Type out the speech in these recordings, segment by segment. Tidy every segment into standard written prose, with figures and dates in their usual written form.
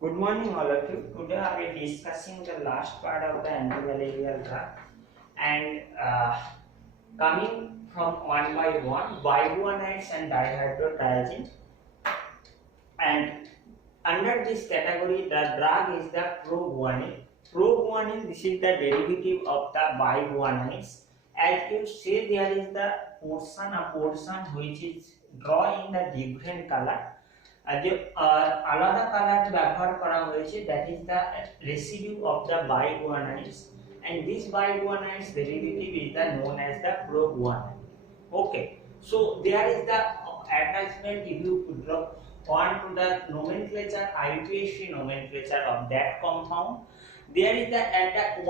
Good morning, all of you. Today I will be discussing the last part of the antimalarial drug and coming from one by one, biguanides and dihydrotiazine. And under this category, the drug is the proguanil. Proguanil, this is the derivative of the biguanides. As you see, there is the a portion which is drawn in the different color. যে আলাদা colour ব্যবহার করা হয়েছে, that is the residue of the biguanides, and this biguanides derivative is the known as the proguanil. Okay, so there is the attachment. If you draw on to the nomenclature, IUPAC nomenclature of that compound, there is the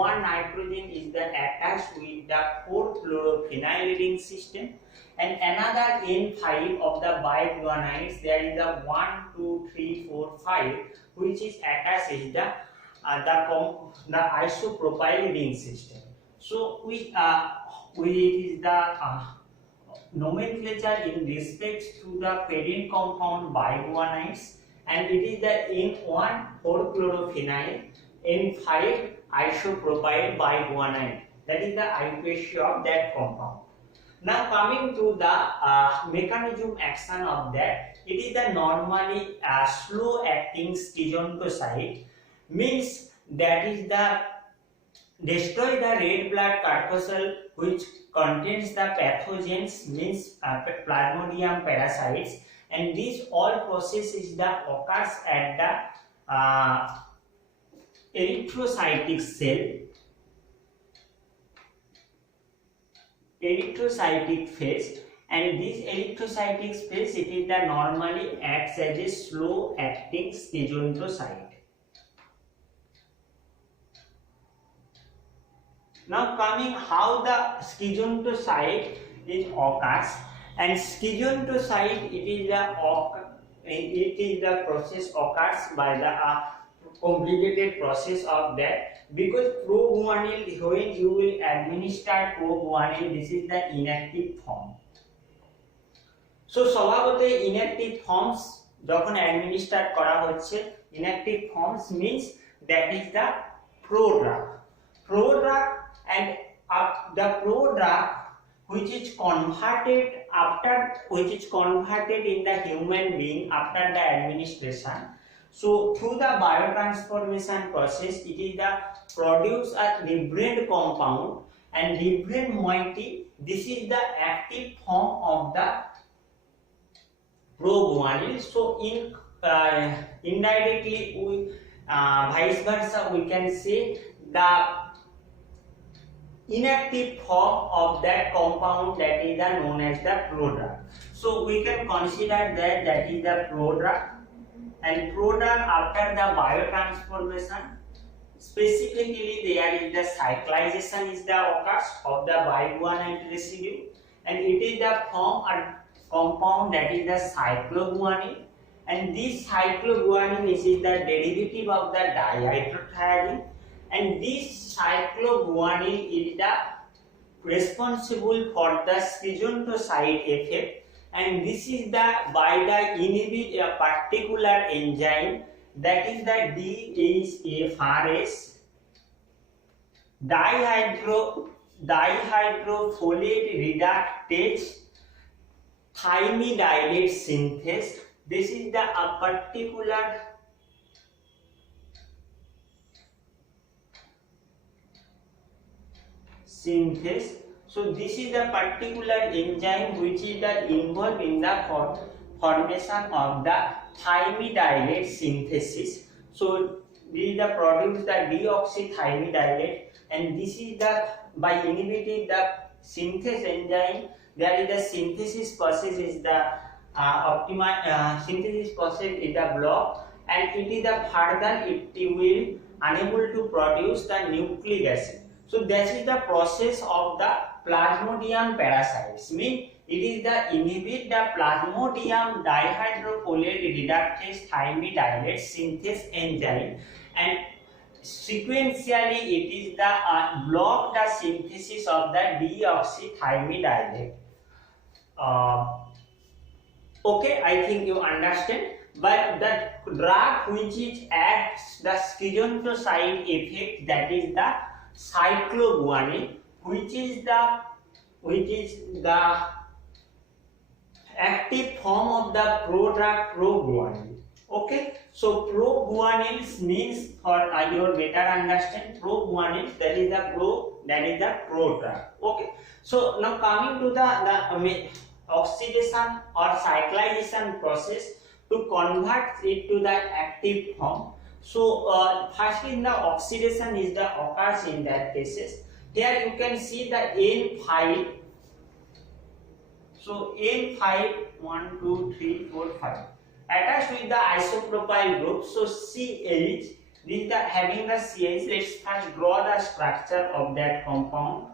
one nitrogen is the attached with the 4-chlorophenyl ring system, and another N5 of the biguanides. There is the 1, 2, 3, 4, 5, which is attached is the isopropyl ring system. So we is the nomenclature in respect to the parent compound biguanides, and it is the N1 4-chlorophenyl N5 isopropyl biguanide. That is the IUPAC of that compound. Now coming to the mechanism action of that, it is the normally slow acting schizontoside, means that is the destroy the red blood corpuscle which contains the pathogens, means plasmodium parasites, and this all process is the occurs at the erythrocytic phase, and this erythrocytic phase, it is the normally acts as a slow acting schizontoside. Now coming how the schizontoside is occurs, and schizontoside it is the process occurs by the complicated process of that, because proguanil, when you will administer proguanil, this is the inactive form. So স্বভাবতই inactive forms যখন administer করা হচ্ছে, inactive forms means that is the prodrug, and the prodrug which is converted in the human being after the administration. So through the biotransformation process, it is the produce a different compound, and different moiety. This is the active form of the proguanil. So in indirectly, we vice versa, we can say the inactive form of that compound, that is the known as the prodrug. So we can consider that is the prodrug. And prodrug after the biotransformation, specifically there is the cyclization is the occurs of the biguanide residue, and it is the form a compound that is the cycloguanil, and this cycloguanil is the derivative of the dihydrotiazine, and this cycloguanil is the responsible for the schizontoside effect, and this is the by the inhibit a particular enzyme, that is the DHFRS, dihydrofolate reductase thymidylate synthase. This is the particular synthase. So this is the particular enzyme which is involved in the formation of the thymidylate synthesis. So this is the produce the deoxythymidylate, and this is the by inhibiting the synthase enzyme, there is the synthesis process is the synthesis process is the block, and it is the further it will unable to produce the nucleic acid. So that is the process of the plasmodium parasites, mean it is the inhibit the plasmodium dihydrofolate reductase thymidylate synthase enzyme, and sequentially it is the block the synthesis of the deoxythymidylate. Okay, I think you understand. But the drug which is acts the schizontoside effect, that is the cycloguanine, which is the active form of the prodrug proguanil. Okay, so proguanil means, for your better understand, proguanil, that is the prodrug. Okay, so now coming to the oxidation or cyclization process to convert it to the active form. So firstly, the oxidation is the occurs in that cases. Here you can see the N5. So N5, 1, 2, 3, 4, 5 attached with the isopropyl group. So CH, this is the having the CH. Let's first draw the structure of that compound.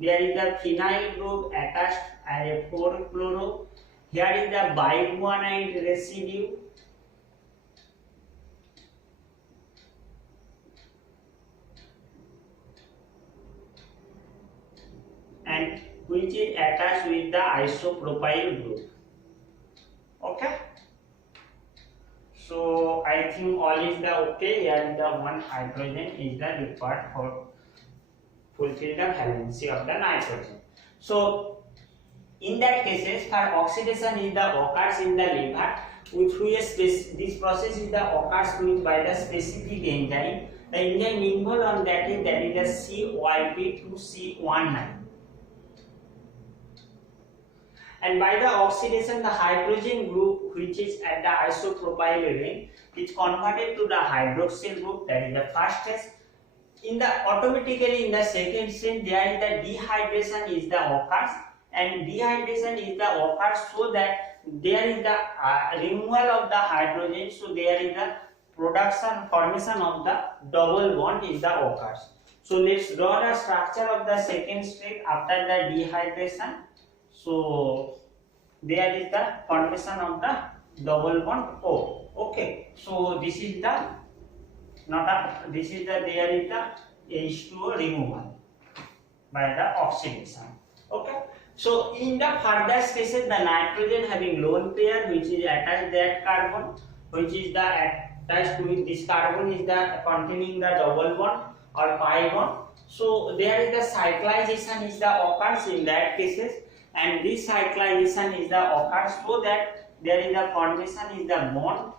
There is the phenyl group attached as a 4-chloro. Here is the biguanide residue. And which is attached with the isopropyl group. Okay. So I think all is the okay. Here is the one hydrogen is the required for fulfill the valency of the nitrogen. So in that cases, for oxidation is the occurs in the liver, this process is the occurs with by the specific enzyme. The enzyme involved on that is the CYP2C19. And by the oxidation, the hydrogen group which is at the isopropyl ring is converted to the hydroxyl group, that is the first stage. In the automatically in the second stage there is the dehydration is the occurs, and dehydration is the occurs so that there is the removal of the hydrogen, so there is the formation of the double bond is the occurs. So let's draw the structure of the second stage after the dehydration. So there is the formation of the double bond O. Okay, so this is the there is the H2O removal by the oxidation. Okay, so in the further stages, the nitrogen having lone pair which is attached that carbon, which is the attached with this carbon is the containing the double bond or pi bond. So there is the cyclization is the occurs in that cases, and this cyclization is the occurs so that there is the formation is the bond.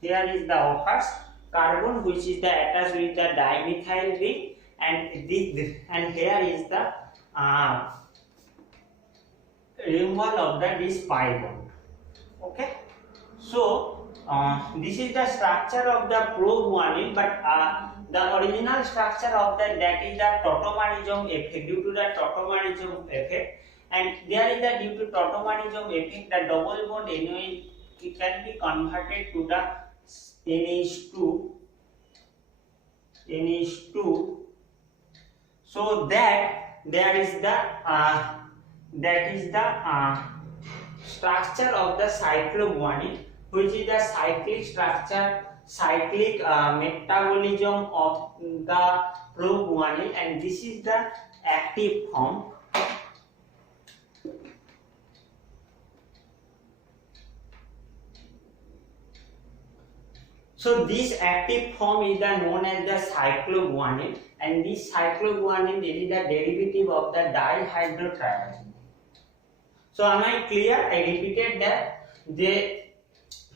Here is the occurs carbon which is the attached with the dimethyl ring, and this and here is the removal of this pi bond. Okay, so this is the structure of the proguanil, but the original structure of that is the tautomerism effect. Due to the tautomerism effect, and there is the due to tautomerism effect, the double bond anyway it can be converted to the NH2, so that there is the structure of the cycloguanine, which is the cyclic structure, cyclic metabolism of the proguanil, and this is the active form. So this active form is known as the cycloguanine, and this cycloguanine is the derivative of the dihydrotriazine. So am I clear? I repeated that the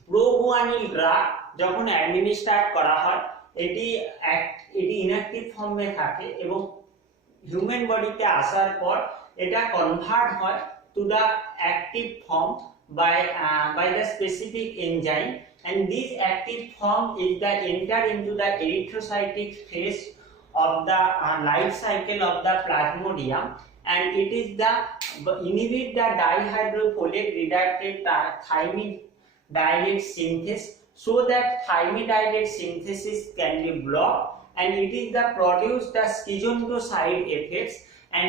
proguanil drug যখন administrate করা হয় এটি inactive ফর্মে থাকে এবং human বডিতে আসার পর এটা কনভার্ট হয় to the active form by the specific enzyme, and this active form is the enter into the erythrocytic phase of the life cycle of the plasmodium, and it is the inhibit the dihydrofolate reductate thymidylate synthesis, so that thymidylate synthesis can be blocked, and it is the produce the schizontoside effects, and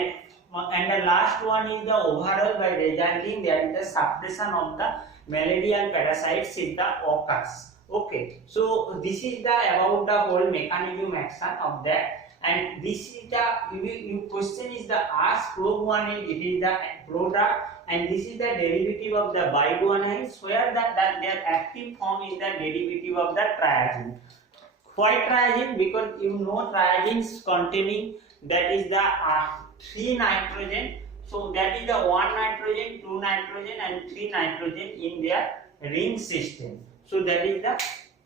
the last one is the overall by resulting there is the suppression of the malarial parasites in the occurs. Okay, so this is the about the whole mechanism action of that. and this is the you question is the ask proguanil, it is the prodrug, and this is the derivative of the biguanides, where that their active form is the derivative of the triazine. Why triazine? Because you know triazines containing that is the 3 nitrogen, so that is the 1 nitrogen, 2 nitrogen and 3 nitrogen in their ring system. So that is the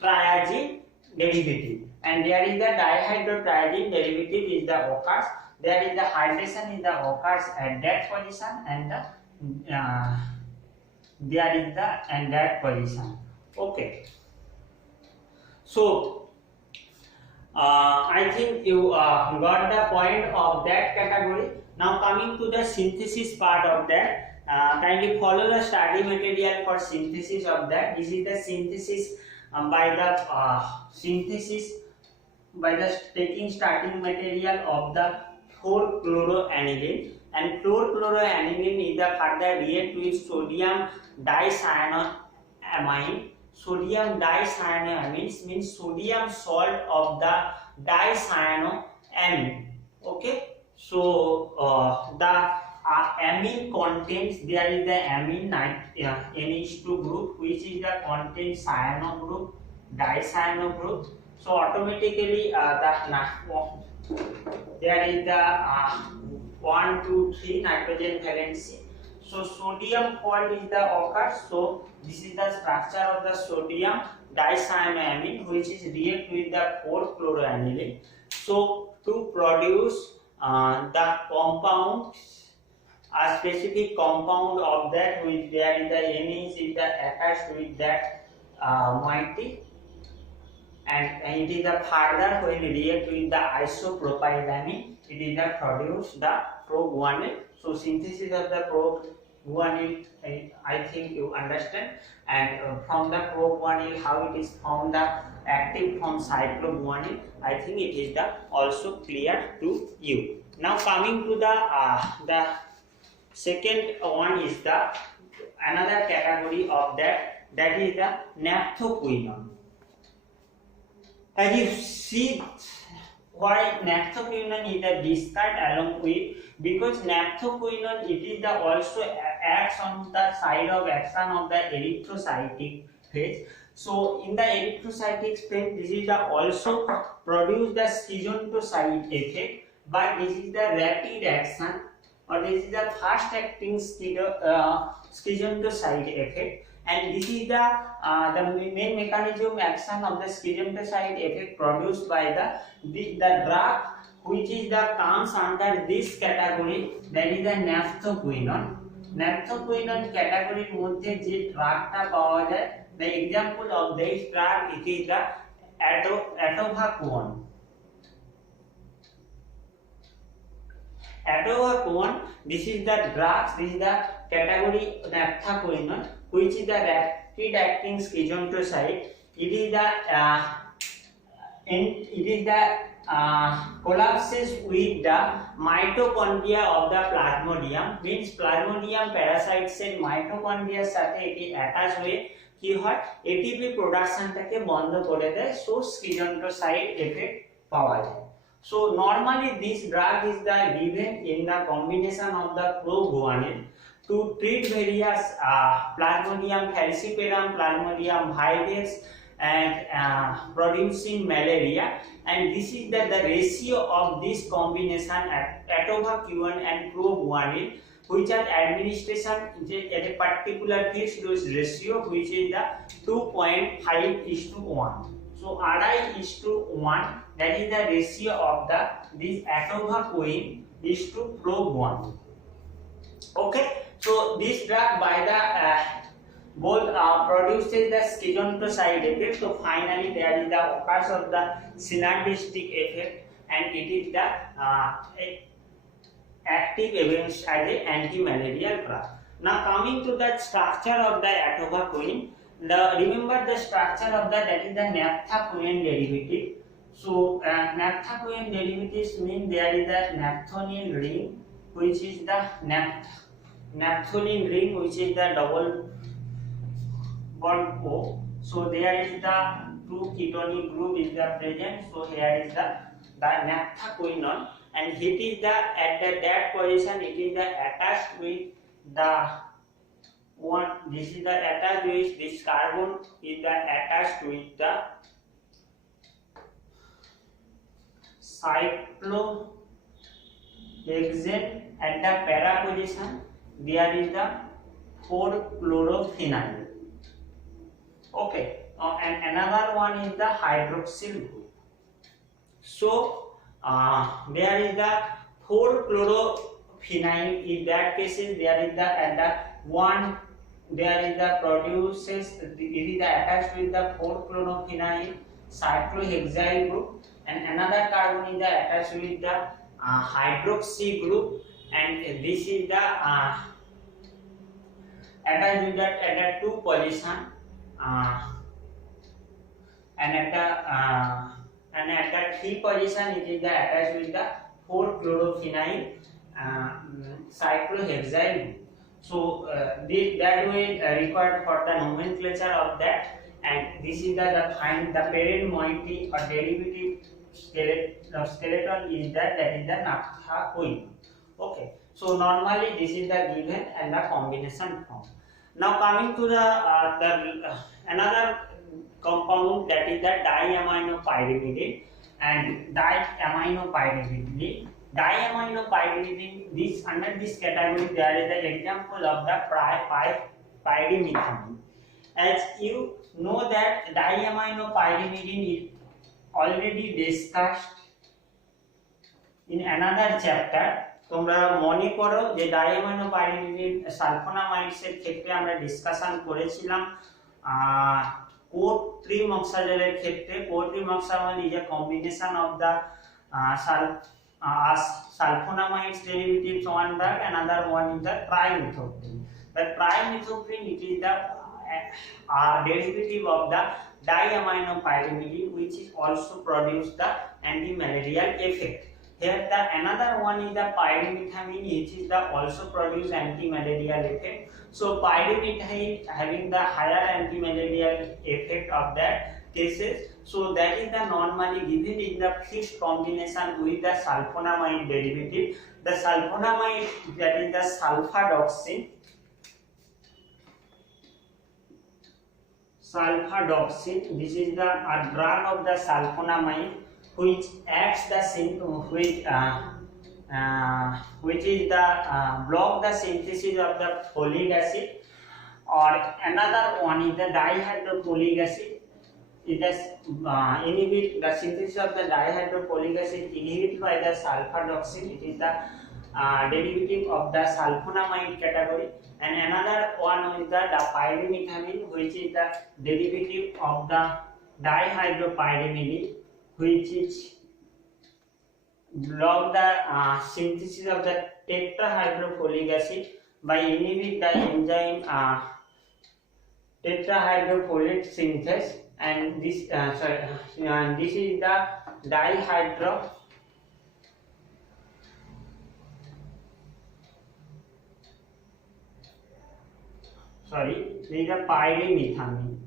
triazine derivative, and there is the dihydrotriazine derivative is the occurs. There is the hydration is the occurs at that position, and the there is the and that position. Okay. So I think you got the point of that category. Now coming to the synthesis part of that, kindly follow the study material for synthesis of that. This is the synthesis by the taking starting material of the 4-chloroaniline, and 4-chloroaniline is the further react with sodium dicyanoamine. Sodium dicyanoamine means sodium salt of the dicyanoamine. Okay, so the amine contains, there is the amine NH2 group, which is the contains cyano group, dicyano group. So automatically there is the 1, 2, 3 nitrogen valency. So sodium called is the occurs. So this is the structure of the sodium dicyanoamine, which is react with the 4-chloroaniline. So to produce the compound, a specific compound of that, which there is the NH is the attached with that moiety, and it is the further when react with the isopropylamine, it is the produce the proguanil. So synthesis of the proguanil, I think you understand, and from the proguanil how it is formed, the active form cycloguanil, I think it is the also clear to you. Now coming to the second one is the another category of that is the naphthoquinone. As you see, why naphthoquinone is discussed along with, because naphthoquinone it is the also acts on the side of action of the erythrocytic phase. So in the erythrocytic phase, this is the also produce the schizontoside effect, but this is the rapid action, or this is the fast acting schizontoside effect, and this is the main mechanism action of the schizontoside effect produced by the drug which is the comes under this category, that is the naphthoquinone. Naphthoquinone category মধ্যে যে ড্রাগটা পাওয়া যায়, the example of this drug it is the atovaquone. Atovaquone, this is the drugs, this is the category naphthoquinone, which is the rapid acting schizontoside. It is the collapses with the mitochondria of the plasmodium, means plasmodium parasites এর mitochondria সাথে এটি attach হয়ে কি হয়, ATP প্রোডাকশনটাকে বন্ধ করে দেয়, so schizontoside effect পাওয়া যায়. So normally this drug is the given in the combination of the proguanil to treat various Plasmodium falciparum, Plasmodium vivax, and producing malaria, and this is the ratio of this combination atovaquone and proguanil, which are administration at a particular fixed dose ratio, which is the 2.5:1. So RI:1, that is the ratio of this atovaquone is to proguanil. Okay, so this drug by the both produces the schizontoside effect. So finally there is the occurs of the synergistic effect, and it is the active events as a anti-malarial drug. Now coming to the structure of the atovaquone, remember the structure of that is the naphthoquone derivative. So naphthoquone derivatives mean there is the naphthonine ring, which is the naphthonine ring, which is the double bond O. So there is the two ketonic group is the present. So here is the naphtha-quinone, and it is the at that position it is the attached with the one. This is the attached with this carbon is the attached with the cyclohexane. At the para position there is the 4-chlorophenyl. Okay, and another one is the hydroxyl group. So there is the 4-chlorophenyl. In that cases there is the at the one there is the produces it is the attached with the 4-chlorophenyl cyclohexyl group, and another carbon is the attached with the hydroxy group, and this is the attached with that at the 2 position, and at the 3 position it is the attached with the 4-chlorophenyl cyclohexyl group. So that way required for the nomenclature of that, and this is the find the parent moiety or derivative skeleton is that is the naphtha-quinone. Okay, so normally this is the given and the combination form. Now coming to the another compound, that is the diaminopyrimidine and diaminopyrimidine. Diaminopyrimidine, this under this category there is the example of the pyrimethamine. As you know that diaminopyrimidine is already discussed in another chapter. তোমরা মনে করো যে ডাইয়ামিনোপাইরিমিডিন sulphonamides এর ক্ষেত্রে আমরা discussion করেছিলাম কোর ট্রিমক্সাজলের ক্ষেত্রে। Cotrimoxazole is a combination of the sulfonamides derivatives one drug, another one is the trimethoprim. The trimethoprim it is the derivative of the diaminopyrimidine, which is also produce the antimalarial effect. Here the another one is the pyrimethamine, which is the also produce antimalarial effect. So pyrimethamine having the higher antimalarial effect of that cases, so that is the normally given in the fixed combination with the sulfonamide derivative. The sulfonamide, that is the sulfadoxine. This is the drug of the sulfonamide which acts the which is the block the synthesis of the folic acid, or another one is the dihydrofolic acid. It has inhibit the synthesis of the dihydrofolic acid inhibited by the sulfadoxine. It is the derivative of the sulfonamide category, and another one is the pyrimethamine, which is the derivative of the dihydropyrimidine, which is block the synthesis of the tetrahydrofolic acid by inhibit the enzyme tetrahydrofolate synthase, and this this is the dihydro this is the pyrimethamine.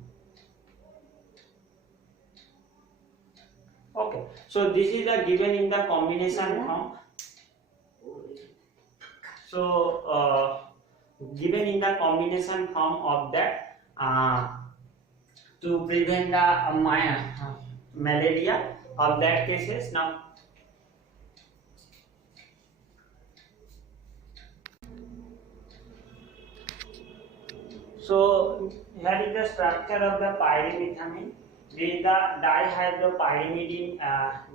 Okay, so this is the given in the combination form. So given in the combination form of that to prevent the malaria of that cases. Now so here is the structure of the pyrimethamine. This is the dihydropyrimidine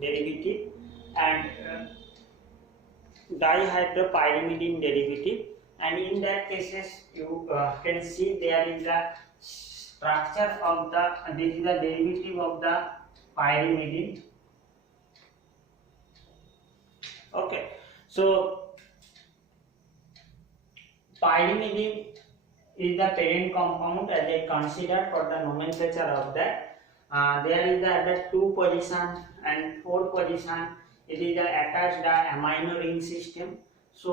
derivative and dihydropyrimidine derivative, and in that cases you can see there is the structure of the this is the derivative of the pyrimidine. Okay, so pyrimidine is the parent compound as I consider for the nomenclature of that. There is the 2 position and 4 position. It is the attached the amino ring system. So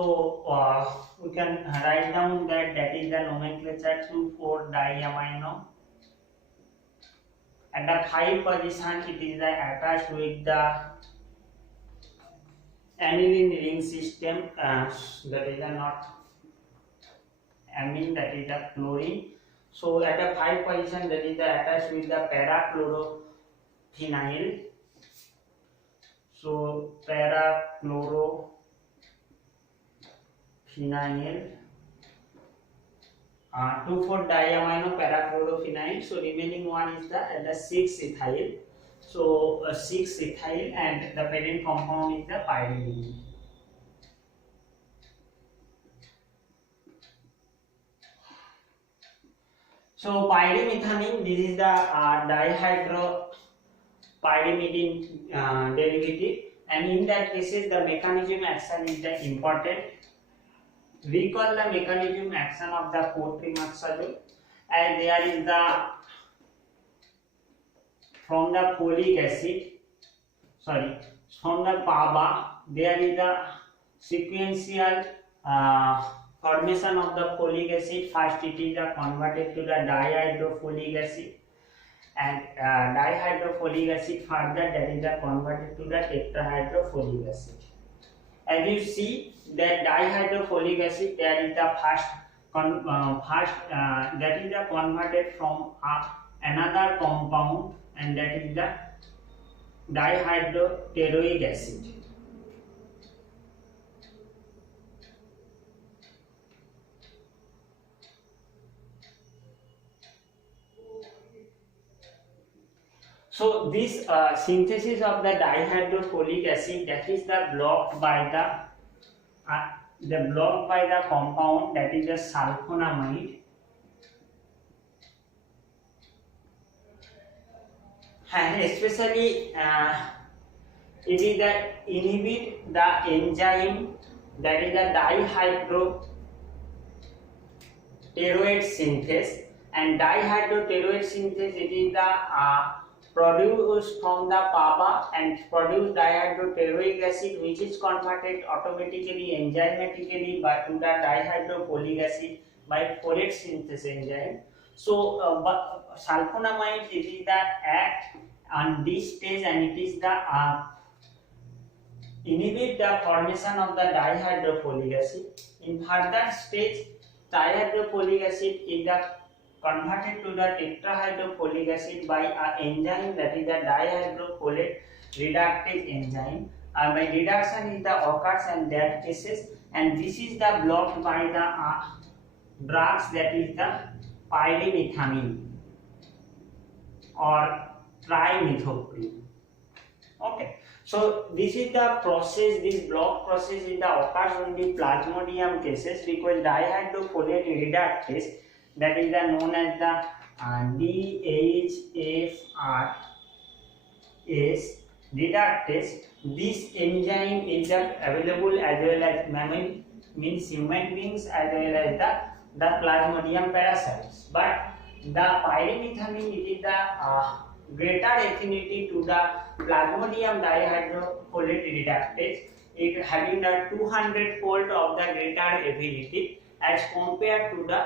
we can write down that is the nomenclature 2,4 diamino. At the 5 position, it is attached with the aniline ring system. That is not amine, that is the chlorine. So at the 5 position, that is attached with the parachlorophenyl. So parachlorophenyl, 2,4-diamino parachlorophenyl. So remaining one is the 6-ethyl. So 6-ethyl, and the parent compound is the pyrimidine. So pyrimethamine, this is the dihydropyrimidine derivative, and in that cases the mechanism action is the important. Recall the mechanism action of the 4-trimetazole, and there is the from the PABA, there is the sequential formation of the folic acid. First it is converted to the dihydrofolic acid, and dihydrofolic acid further that is converted to the tetrahydrofolic acid. As you see that dihydrofolic acid, there is the first that is converted from another compound, and that is the dihydropteroic acid. So this synthesis of the dihydrofolic acid, that is blocked by the compound that is the sulfonamide, and especially it is that inhibit the enzyme that is the dihydropteroid synthase, and dihydropteroid synthase, it is the produced from the PABA and produce dihydropteroic acid, which is converted automatically enzymatically to the dihydrofolic acid by folate synthase enzyme. So sulfonamide, it is the act on this stage, and it is the inhibit the formation of the dihydrofolic acid. In further stage, dihydrofolic acid is the converted to the tetrahydrofolic acid by an enzyme that is the dihydrofolate reductase enzyme. By reduction is the occurs in that cases, and this is the blocked by the drugs that is the pyrimethamine or trimethoprim. Okay, so this is the process. This block process is the occurs on the plasmodium cases, because dihydrofolate reductase, that is known as the DHFRS reductase. This enzyme is available as well as means human beings as well as the plasmodium parasites. But the pyrimethamine, it is the greater affinity to the plasmodium dihydrofolate reductase, it having the 200-fold of the greater affinity as compared to the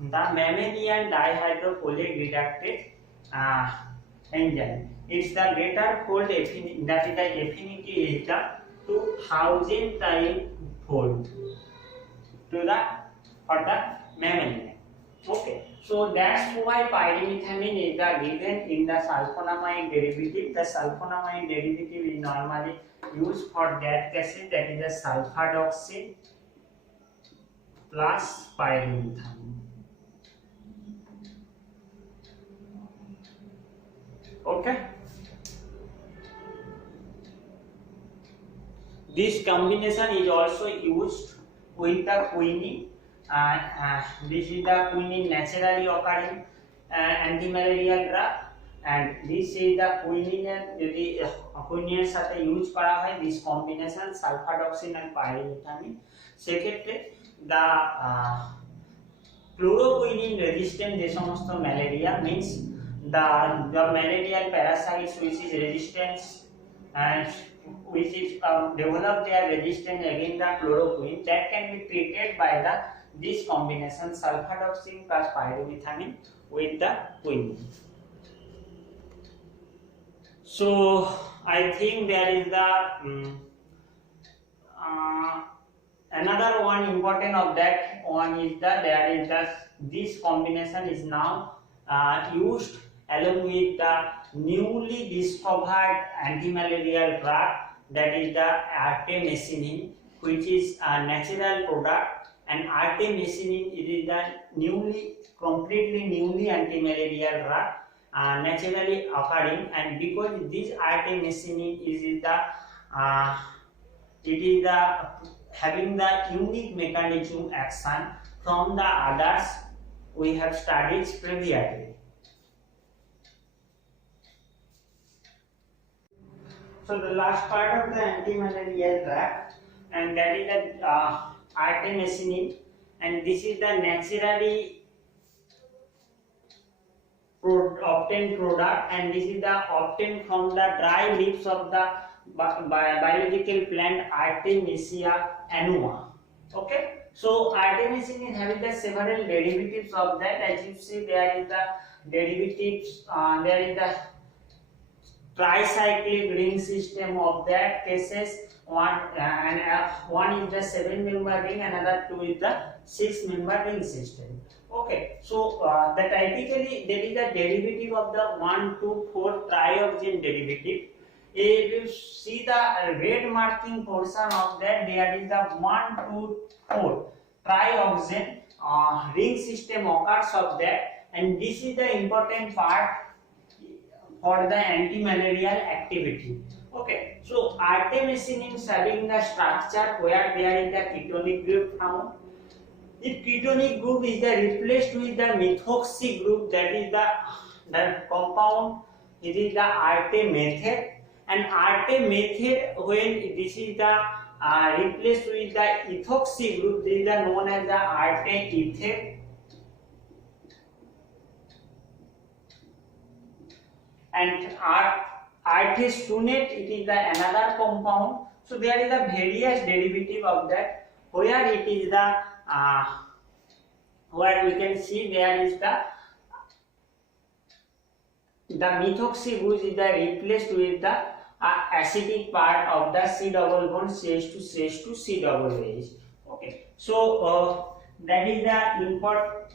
mammalian dihydrofolate reductase enzyme. It's the greater fold affinity, that is the affinity is the 2000 time fold to the for the mammalian. Okay, so that's why pyrimethamine is given in the sulfonamide derivative. The sulfonamide derivative is normally used for that cases, that is the sulfadoxine plus pyrimethamine. Okay, this combination is also used with the quinine. This is the quinine naturally occurring antimalarial drug, and this is the quinine quinine সাথে use করা হয় this combination sulfadoxine and pyrimethamine. সেক্ষেত্রে the chloroquine resistant যে সমস্ত malaria means the malarial parasites which is resistance and which is develop their resistance against the chloroquine, that can be treated by this combination sulfadoxine plus pyrimethamine with the quinine. So I think there is the uh, another one important of that one is that there is the this combination is now used along with the newly discovered antimalarial drug, that is the artemisinin, which is a natural product, and artemisinin is the completely newly antimalarial drug naturally occurring, and because this artemisinin is the uh, it is the having the unique mechanism action from the others we have studied previously. So the last part of the antimalarial drug, and that is the artemisinin, and this is the naturally obtained product, and this is the obtained from the dry leaves of the biological plant Artemisia annua. Okay, so artemisinin is having the several derivatives of that. As you see, there is the derivatives, there is the tricyclic ring system of that cases. One is the 7-member ring, another two is the 6-member ring system. Okay, so the typically there is a derivative of the 1 to 4 trioxane derivative. If you see the red marking portion of that, there is the 1 to 4 trioxane ring system occurs of that, and this is the important part for the antimalarial activity. Okay, so artemisinin is having the structure where there is the ketonic group found. If ketonic group is replaced with the methoxy group, that is the compound, it is the artemether, and artemether, when this is the replaced with the ethoxy group, this is known as the arteether. And artesunate, it is the another compound. So there is a various derivative of that, where it is the where we can see there is the methoxy group is replaced with the acidic part of the C double bond CH2 CH2 C double H. Okay, so that is the important.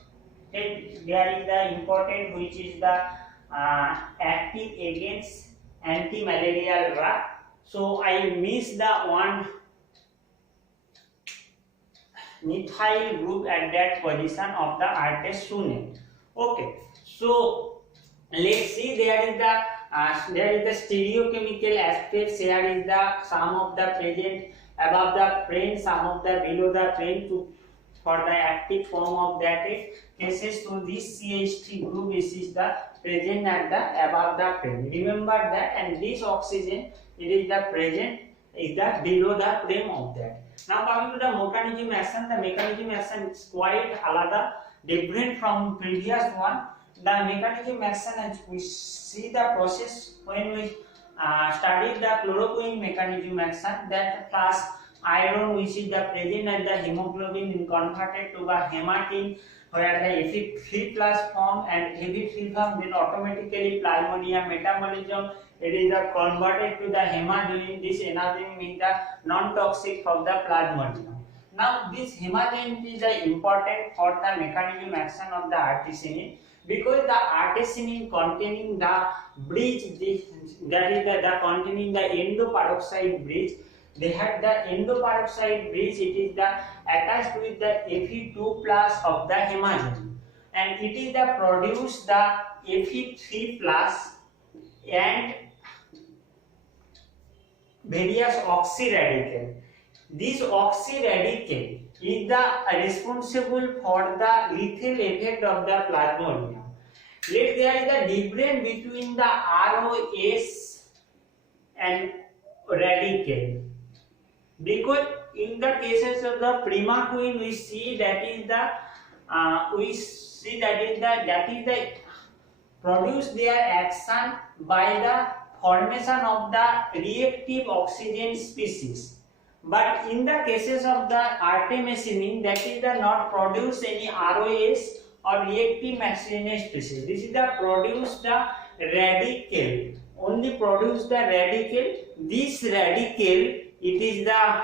There is the important, which is the active against antimalarial drug. So I missed the one methyl group at that position of the artesunate. Okay, so let's see, there is the stereochemical aspects. Here is the sum of the present above the plane, sum of the below the plane to for the active form of that cases. So this CH3 group is the present at the above the plane. Remember that, and this oxygen, it is the present is the below the plane of that. Now coming to the mechanism action, the mechanism action is quite alada, different from previous one. The mechanism action, as we see the process when we studied the chloroquine mechanism action, that class iron which is the present at the hemoglobin is converted to the hematine, where the Fe3 plus form, and Fe3 form then automatically plasmodium metabolism, it is converted to the hema. During this enzyme is the non-toxic of the plasmodium. Now this hematin is important for the mechanism action of the artemisinin, because the artemisinin containing the bridge, that is the containing the endoperoxide bridge. They have the endoperoxide bridge, it is the attached with the Fe2 plus of the hematin, and it is the produce the Fe3 plus and various oxy radical. This oxy radical is the responsible for the lethal effect of the plasmodium. Let there is the difference between the ROS and radical, because in the cases of the primaquine we see that is the produce their action by the formation of the reactive oxygen species. But in the cases of the artemisinin, that is the not produce any ROS or reactive oxygen species. This is the produce the radical only produce the radical. This radical, it is the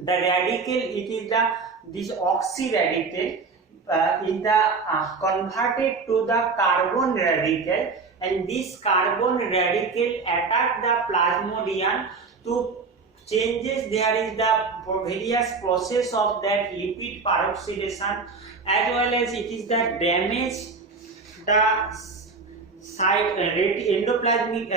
radical, it is the this oxy radical is the converted to the carbon radical, and this carbon radical attack the plasmodium to changes. There is the various process of that lipid peroxidation, as well as it is the damage the side endoplasmic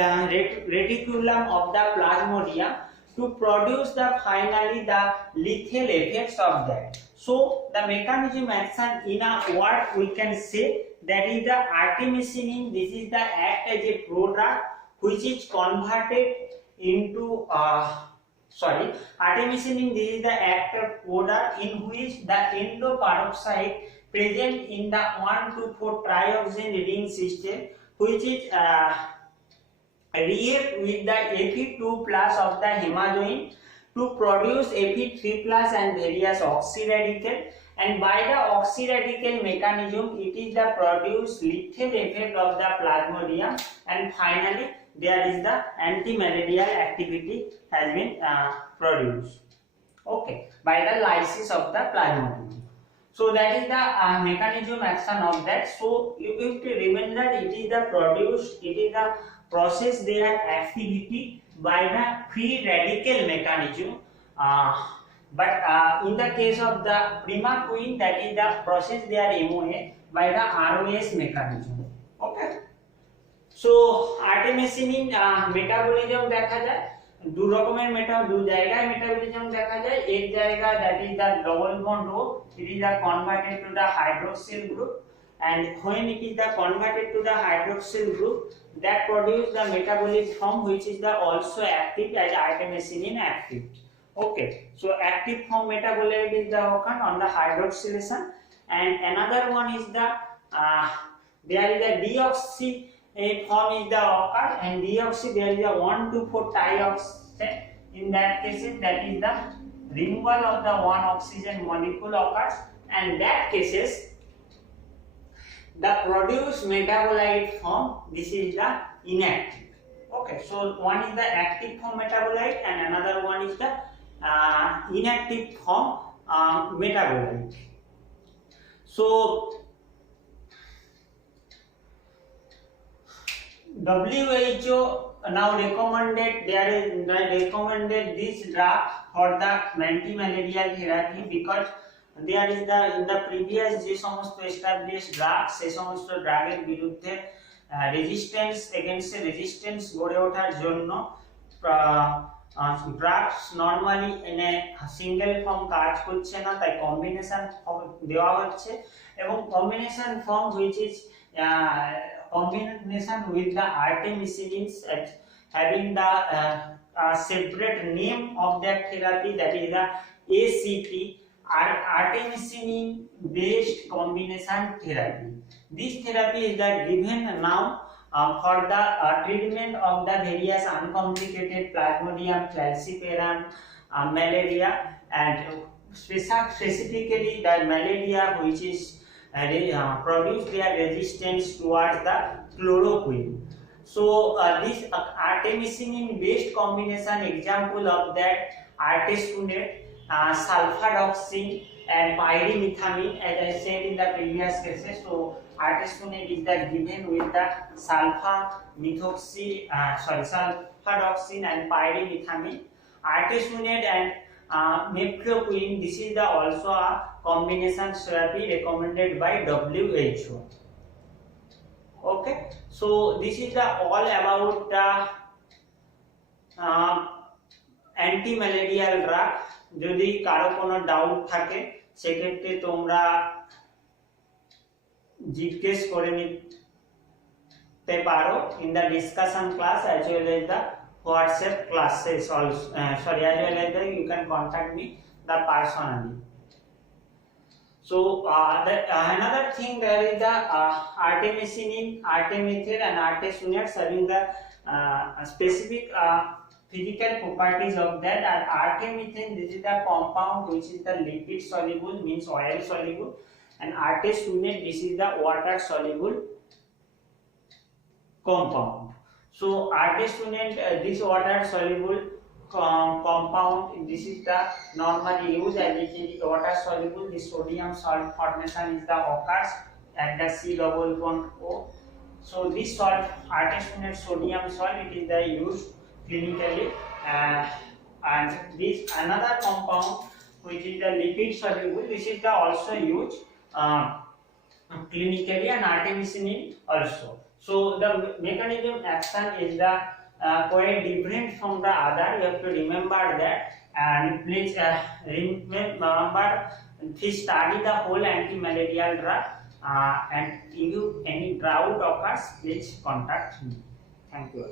reticulum of the plasmodium to produce the finally the lethal effects of that. So the mechanism action in a word we can say that is the artemisinin. This is the act as a prodrug which is converted into artemisinin. This is the active product in which the endoperoxide present in the 1,2,4 trioxane ring system, which is react with the Fe2 plus of the hemazoin to produce Fe3 plus and various oxy radical, and by the oxy radical mechanism it is the produce lethal effect of the plasmodium, and finally there is the antimalarial activity has been produced, okay, by the lysis of the plasmodium. So that is the mechanism action of that. So you have to remember it is the produce, it is the process their activity by the free radical mechanism, but in the case of the primaquine, that is the process their MOA by the ROS mechanism, okay. So artemisinin metabolism দেখা যায় দু রকমের দু জায়গায় metabolism দেখা যায়। এক জায়গা that is the double bond O, it is the converted to the hydroxyl group, and when it is the converted to the hydroxyl group, that produce the metabolic form which is the also active as artemisinin active, okay. So active form metabolite is the occur on the hydroxylation, and another one is the there is a deoxy form is the occur, and deoxy there is a 1,2,4 trioxane. In that cases that is the removal of the one oxygen molecule occurs, and that cases the produced metabolite form, this is the inactive, okay. So one is the active form metabolite and another one is the inactive form metabolite. So WHO now recommended this drug for the antimalarial therapy because there is the in the previous যে সমস্ত established drug সে সমস্ত ড্রাগের বিরুদ্ধে resistance গড়ে ওঠার জন্য drugs normally in a single form কাজ করছে না, তাই কম্বিনেশন দেওয়া হচ্ছে, এবং combination form which is combination with the artemisinin having the separate name of that therapy, that is the ACT, artemisinin based combination therapy. This therapy is the given now for the treatment of the various uncomplicated plasmodium falciparum malaria, and specifically the malaria which is produce their resistance towards the chloroquine. So this artemisinin based combination example of that artesunate, sulfadoxine and pyrimethamine, as I said in the previous cases. So artesunate is the given with the sulfadoxine and pyrimethamine. Artesunate and mefloquine, this is the also a combination therapy recommended by WHO, okay. So this is the all about the antimalarial drug. যদি কারো কোনো doubt থাকে সেক্ষেত্রে তোমরা জিজ্ঞেস করে নিতে পারো in the discussion class as well as the WhatsApp classes also, as well as you can contact me the personally. So another thing, there is the artemisinin, artemether and artesunate having the specific physical properties of that. And artemether, this is the compound which is the lipid soluble, means oil soluble, and artesunate, this is the water soluble compound. So RT student, this water soluble compound, this is the normally used as it is water soluble. The sodium salt formation is the occurs at the C double bond O. So this salt, RT student sodium salt, it is the used clinically, and this another compound which is the lipid soluble. This is the also used clinically and artemisinin also. So the mechanism action is the quite different from the other. You have to remember that, and please remember, please study the whole anti-malarial drug, and if you any doubt occurs, please contact me. Thank you.